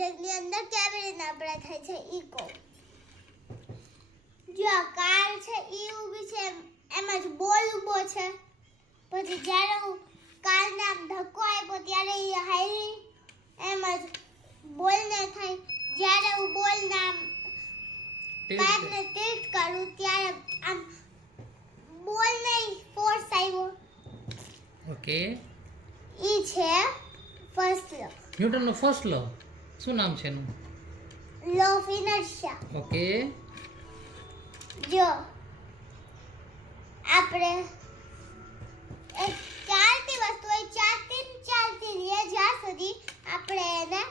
પ્રોજેક્ટની અંદર કેવી રીતે આપણે થાય છે ઈ કહું. જો આ કાર છે ઈ ઊભી છે એમાં જ બોલ ઊભો છે. પછી જ્યારે હું કારને આમ ધક્કો આપ્યો ત્યારે ઈ હાલી એમ જ બોલને થાય. જ્યારે હું બોલને આમ કારને ટિલ્ટ કરું ત્યારે આમ બોલને ફોર્સ આવ્યો. ઓકે ઈ છે ફર્સ્ટ લો. ન્યૂટનનો ફર્સ્ટ લો શું નામ છે એનું? Law of inertia. ઓકે જો આપણે એક ચાલતી વસ્તુ હોય ચાલતી રહે જ્યાં સુધી આપણે એને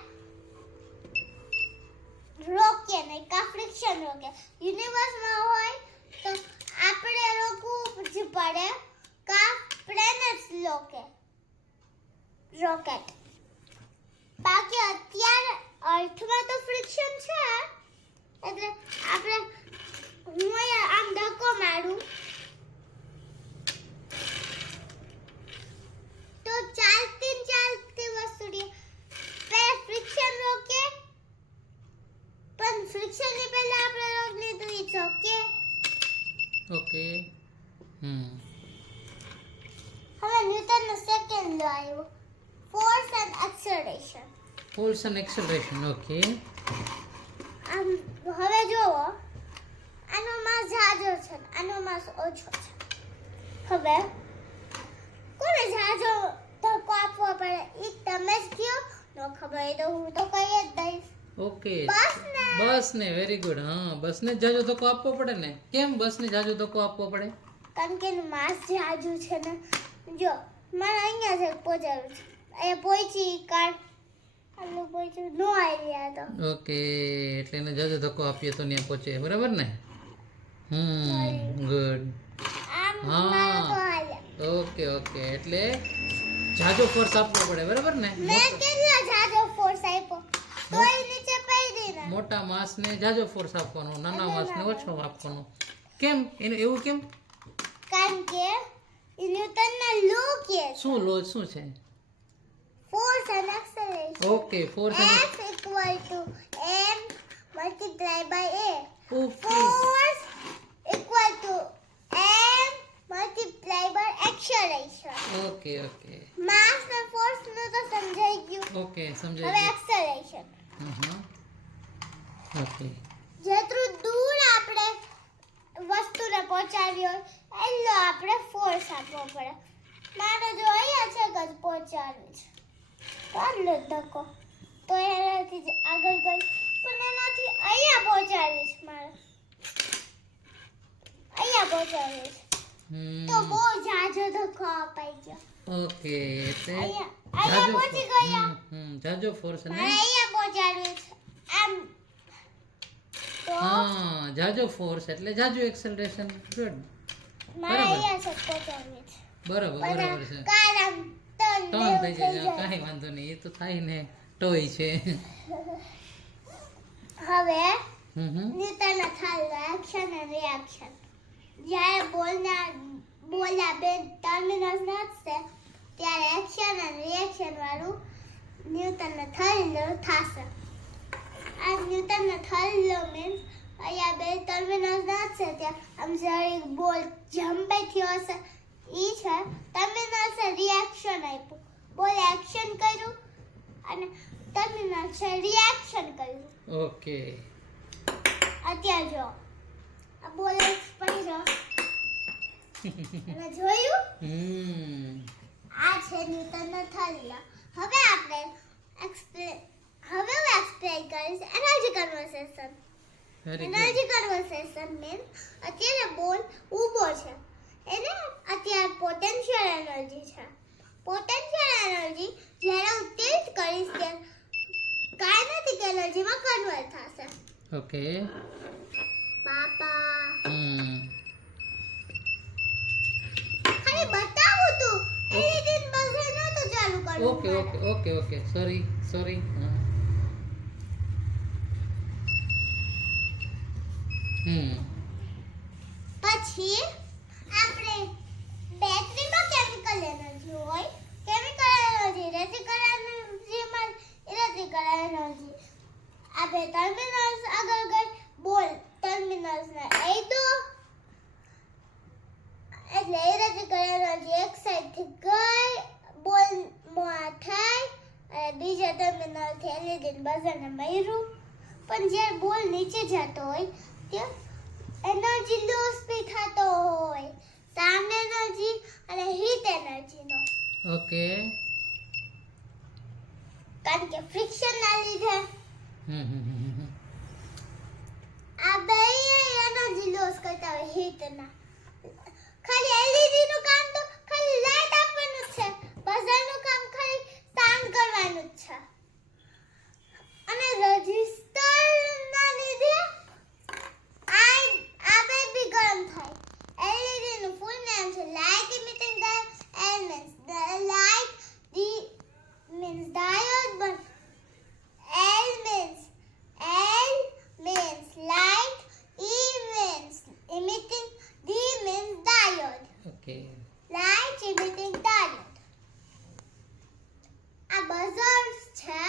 રોકીએ નહીં કા ફ્રિક્શન રોકે. યુનિવર્સમાં હોય તો આપણે રોકવું જ પડે કા પ્લેનેટ્સ રોકેટ. બાકી અત્યારે અર્થમાં તો ફ્રિક્શન છે એટલે આપણે હું અહીંયા આમ ધક્કો મારું તો ચાલતી વસ્તુ પે ફ્રિક્શન રોકે પણ ફ્રિક્શન ની પહેલા આપણે રોક લીધું ઈ ઓકે. ઓકે હવે ન્યૂટનનો સેકન્ડ લો આવ્યો force and acceleration. Force and acceleration. Okay આમ હવે જોવો આનો માસ જાજો છે આનો માસ ઓછો છે. હવે કોને જાજો ધક્કો આપવો પડે ઈ તમે જ કયો. નો ખબર હોય તો હું તો કહી જ દઈશ. ઓકે બસને. બસને વેરી ગુડ. હા બસને જ જાજો ધક્કો આપવો પડે ને. કેમ બસને જાજો ધક્કો આપવો પડે? કારણ કે એનું માસ જાજુ છે ને. જો મારે અહીંયા છે પહોંચાડ્યું છે એ પહોંચી કાર આટલું પહોંચ્યું નો આઈડિયા તો. ઓકે એટલે એને જાજો ધક્કો આપીએ તો ત્યાં પહોંચે બરાબર ને. ગુડ. આમ હા. મારે તો આઈડિયા. ઓકે ઓકે એટલે જાજો ફોર્સ આપવો પડે બરાબર ને. મેં કેટલો જાજો ફોર્સ આપ્યો તોય નીચે પડી ને. મોટા માસને જાજો ફોર્સ આપવાનો, નાના માસને ઓછો આપવાનો. કેમ? એનું એવું કેમ? કારણ કે ન્યૂટનના લો કે શું લો શું છે? Force and acceleration. Okay force અને F equal to m multiplied by a. Okay Force equal to m multiplied by acceleration. Okay okay Mass ને force નું તો સમજાઈ ગયું. ઓકે હવે સમજાય. acceleration. ઓકે જેટલું દૂર આપણે વસ્તુને પહોંચાડી હોય એટલો આપણે ફોર્સ આપવો પડે. મારે જો અહીંયા છે કે પહોંચાડવી છે આટલો જ ધક્કો તો એનાથી જ આગળ ગઈ પણ એનાથી અહીંયા પહોંચાડવી છે મારે અહીંયા પહોંચાડવી છે તો બહુ જાજો ધક્કો અપાઈ ગયો. ઓકે એટલે અહીંયા પહોંચી ગયા. જાજો ફોર્સ મારે અને અહીંયા પહોંચાડવી છે આમ તો હા જાજો ફોર્સ એટલે જાજો એક્સેલરેશન. ગુડ મારે અહીંયા છે પહોંચાડવી છે. બરાબર બરાબર છે. કાર આમ ટર્ન ટર્ન થઈ જાય કાંઈ વાંધો નહીં એ તો થાય ને ટોય છે. હવે હમ ન્યૂટનના થર્ડ એક્શન એન્ડ રિએક્શન. જ્યારે બોલના બે ટર્મિનલ્સ નડશે ત્યારે એક્શન એન્ડ રિએક્શન વાળું ન્યૂટનના થર્ડ લો થશે. આ ન્યૂટનના થર્ડ લો મીન્સ અહીંયા બે ટર્મિનલ્સ નડશે ત્યાં આમ જરી બોલ જમ્પ થયો હશે ઈ છે ટર્મિનલ્સે રિએક્શન આપ્યું. બોલ એક્શન કર્યું અને ટર્મિનલ્સે રિએક્શન કર્યું. ઓકે અત્યારે જો આ બોલ પડ્યો અને જોયું આ છે ન્યૂટનનો થર્ડ લો. હવે આપણે એક્સપ્લેન કરીશ energy conversation. Very energy conversation means અત્યારે બોલ ઊભો છે એને અત્યારે પોટેન્શિયલ એનર્જી છે. પોટેન્શિયલ એનર્જી જ્યારે હું ટિલ્ટ કરીશ ત્યારે કાઇનેટિક એનર્જીમાં કન્વર્ટ થશે. ઓકે પાપા હમ ખાલી બતાવું તું એડિટિંગ બઝર નહોતું ચાલુ કરવું. Okay okay okay okay sorry sorry પછી આપણે બેટરીમાં કેમિકલ એનર્જી હોય. કેમિકલ એનર્જી ઇલેક્ટ્રિકલ એનર્જીમાં ઇલેક્ટ્રિકલ એનર્જી બે ટર્મિનલ્સ આગળ ગઈ, બોલ ટર્મિનલ્સને એ દો એટલે ઇલેક્ટ્રિકલ એનર્જી એક સાઈડથી ગઈ બોલમાં થઈ અને બીજા ટર્મિનલથી એલઈડી બઝરને માર્યું. પણ જ્યારે બોલ નીચે જતો હોય ત્યાં એનર્જી લોસ બી થતો હોય, સાઉન્ડ એનર્જી અને હીટ એનર્જીનો, ઓકે. કારણ કે ફ્રિક્શનના લીધે હમ. આ બે એનર્જી લોસ કરતા હોય હીટના. ખાલી એલઈડી નું કામ તો ખાલી લાઈટ આપવાનું જ છે, બઝર નું કામ ખાલી સાઉન્ડ કરવાનું જ છે. અને રજિસ્ટર ના લીધે આ બે બી ગરમ થાય. એલઈડી નું ફૂલ નેમ છે light emitting elements. Light D means diode, but L means light, E means emitting, D means diode. Okay. Light emitting diode. આ buzzers છે,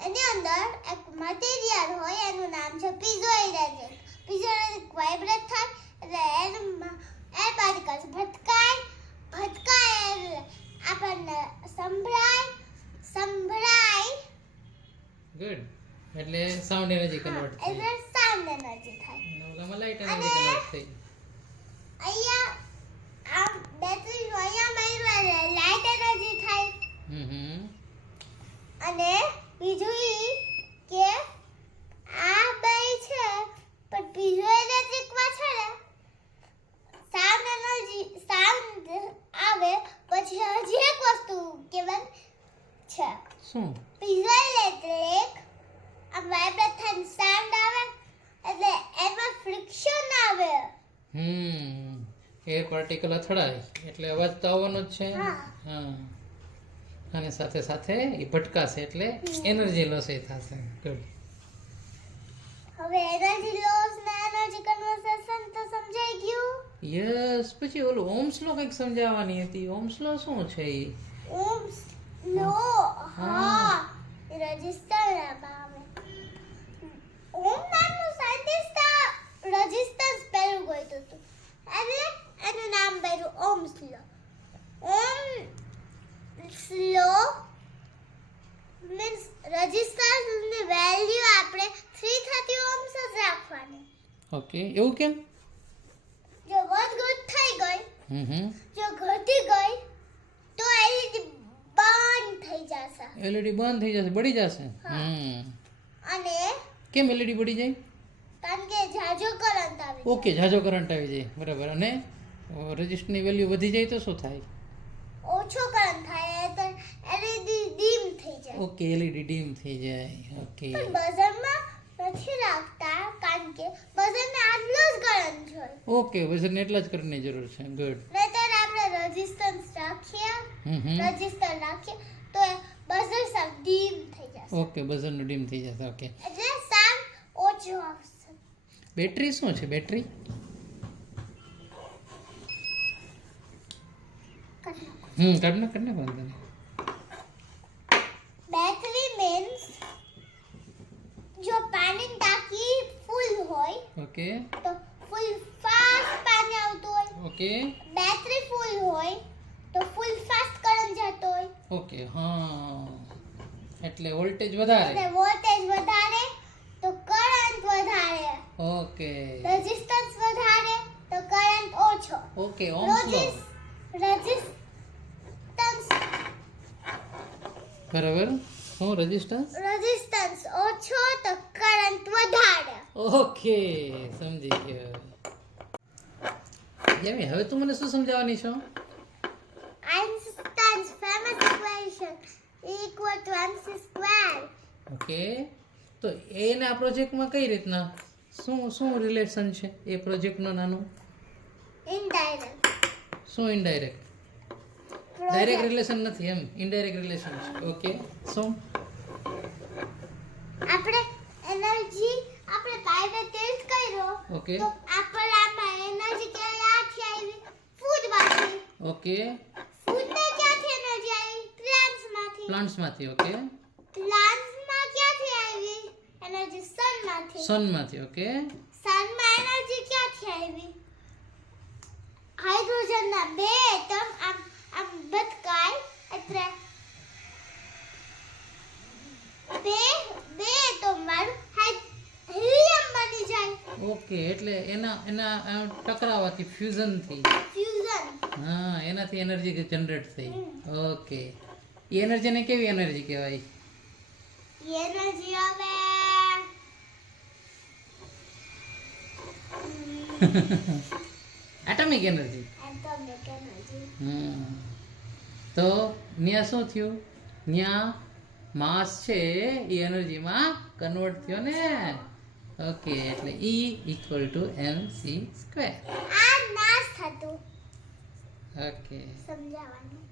એની અંદર એક મટીરિયલ હોય, એનું નામ છે piezoelectric. piezoelectric વાઇબ્રેટ થાય એટલે એર પાર્ટિકલ્સ ભટકાય એટલે આપણને સંભળાય ગુડ. એટલે સાઉન્ડ એનર્જી કન્વર્ટ થાય. એટલે સાઉન્ડ એનર્જી થાય. અને ઓલામાં લાઇટ એનર્જી કન્વર્ટ થઈ. અહીંયા આ બેટરી નો અહીંયા માર્યું એટલે લાઇટ એનર્જી થાય. હમ. અને બીજું ઈ કે આ બે છે પણ piezoelectric માં છે ને સાઉન્ડ આવે પછી હજી એક વસ્તુ કેવલ છે. શું? piezoelectric આ વાઇબ્રેટ થઈને સાઉન્ડ આવે એટલે એમાં ફ્રિક્શન આવે. એર પાર્ટિકલ અથડાય એટલે અવાજ તો આવવાનો જ છે. હા. હા. અને સાથે સાથે એ ભટકાશે એટલે એનર્જી લોસ એ થશે. ગુડ. હવે એનર્જી લોસ ને એનર્જી કન્વર્ઝન તો સમજાઈ ગયું. યસ. પછી ઓલો ઓહ્મ્સ લો કંઈક સમજાવવાની હતી. ઓહ્મ્સ લો શું છે એ? ઓહ્મ્સ લો હા એ રેઝિસ્ટર આવે. ઓહ્મ નામનું સાયન્ટિસ્ટ રેઝિસ્ટન્સ પહેલું ગોત્યું હતું એટલે એનું નામ પડ્યું ઓહ્મ્સ લો. ઓહ્મ્સ લો મીન્સ રેઝિસ્ટન્સની વેલ્યુ આપણે 330 ઓહ્મ્સ જ રાખવાની. ઓકે. એવું કેમ? જો વધઘટ થઈ ગઈ, હમ. જો ઘટી ગઈ તો એલઈડી બંધ થઈ જશે. એલઈડી બંધ થઈ જશે, બળી જશે. અને કેમ એલઈડી બળી જાય? કારણ કે જાજો કરંટ આવી જાય. ઓકે, ઝાઝો કરંટ આવી જાય. બરાબર. અને રેઝિસ્ટરની વેલ્યુ વધી જાય તો શું થાય? ઓછો કરંટ થાય તો એલઈડી ડીમ થઈ જાય. ઓકે, એલઈડી ડીમ થઈ જાય. ઓકે. પણ બઝરમાં નથી રાખતા કારણ કે બઝરને આટલો જ કરંટ જોઈએ. ઓકે, બઝરને એટલા જ કરંટની જરૂર છે. ગુડ. નહીંતર આપણે રેઝિસ્ટન્સ રાખીએ રેઝિસ્ટર રાખીએ તો બઝર સબ ડીમ થઈ જશે. ઓકે, બઝરનું ડીમ થઈ જશે. ઓકે. એટલે સાઉન્ડ ઓછો આવશે. બેટરી શું છે? બેટરી કાઢ ને વાંધો નહીં. બેટરી મીન્સ જો પાણીની ટાંકી ફૂલ હોય ઓકે. તો ફૂલ ફાસ્ટ પાણી આવતું હોય. ઓકે. બેટરી ફૂલ હોય તો ફૂલ ફાસ્ટ કરંટ જતો હોય. ઓકે. હા, એટલે વોલ્ટેજ વધારે. એટલે વોલ્ટેજ વધારે તો કરંટ વધારે. ઓકે. રેઝિસ્ટન્સ વધારે તો કરંટ ઓછો. ઓકે. ઓહ્મ્સ લો. રેઝિસ્ટન્સ બરાબર. શું? રેઝિસ્ટન્સ ઓછો તો કરંટ વધારે. ઓકે, સમજી ગયો. યમી, હવે તું મને શું સમજાવવાની છો? Einstein's famous equation E = mc². Okay. તો એના પ્રોજેક્ટમાં કઈ રીતના શું રિલેશન છે એ પ્રોજેક્ટનો નાનો? ઇનડાયરેક્ટ. શું ઇનડાયરેક્ટ? ડાયરેક્ટ રિલેશન નથી એમ, ઇનડાયરેક્ટ રિલેશન છે. ઓકે. શું? આપણે એનર્જી આપણે પાઇપે ટેસ્ટ કર્યો. ઓકે. તો આપણામાં એનર્જી ક્યાંથી આવી? ફૂડમાંથી. ઓકે. ફૂડને ક્યાંથી એનર્જી આવી? પ્લાન્ટ્સમાંથી. પ્લાન્ટ્સમાંથી. ઓકે. પ્લાન્ટ્સમાં ક્યાંથી આવી? સનમાંથી. ઓકે, સનમાં એનર્જી ક્યાંથી આવી? હાઇડ્રોજનના બે એટમ આમ ભટકાય એટલે બે એટમ વાળું હિલિયમ બની જાય. ઓકે, એટલે એના ટકરાવાથી ફ્યુઝનથી, ફ્યુઝન. હા, એનાથી એનર્જી જનરેટ થઈ. ઓકે, એ એનર્જીને કેવી એનર્જી કહેવાય? એનર્જી હવે એટમિક એનર્જી. Atomic energy. તો ન્યા શું થયું? ન્યા માસ છે એ એનર્જીમાં કન્વર્ટ થયો ને. ઓકે, એટલે E = mc². આ નાશ થતું ઓકે, સમજાવવાનું.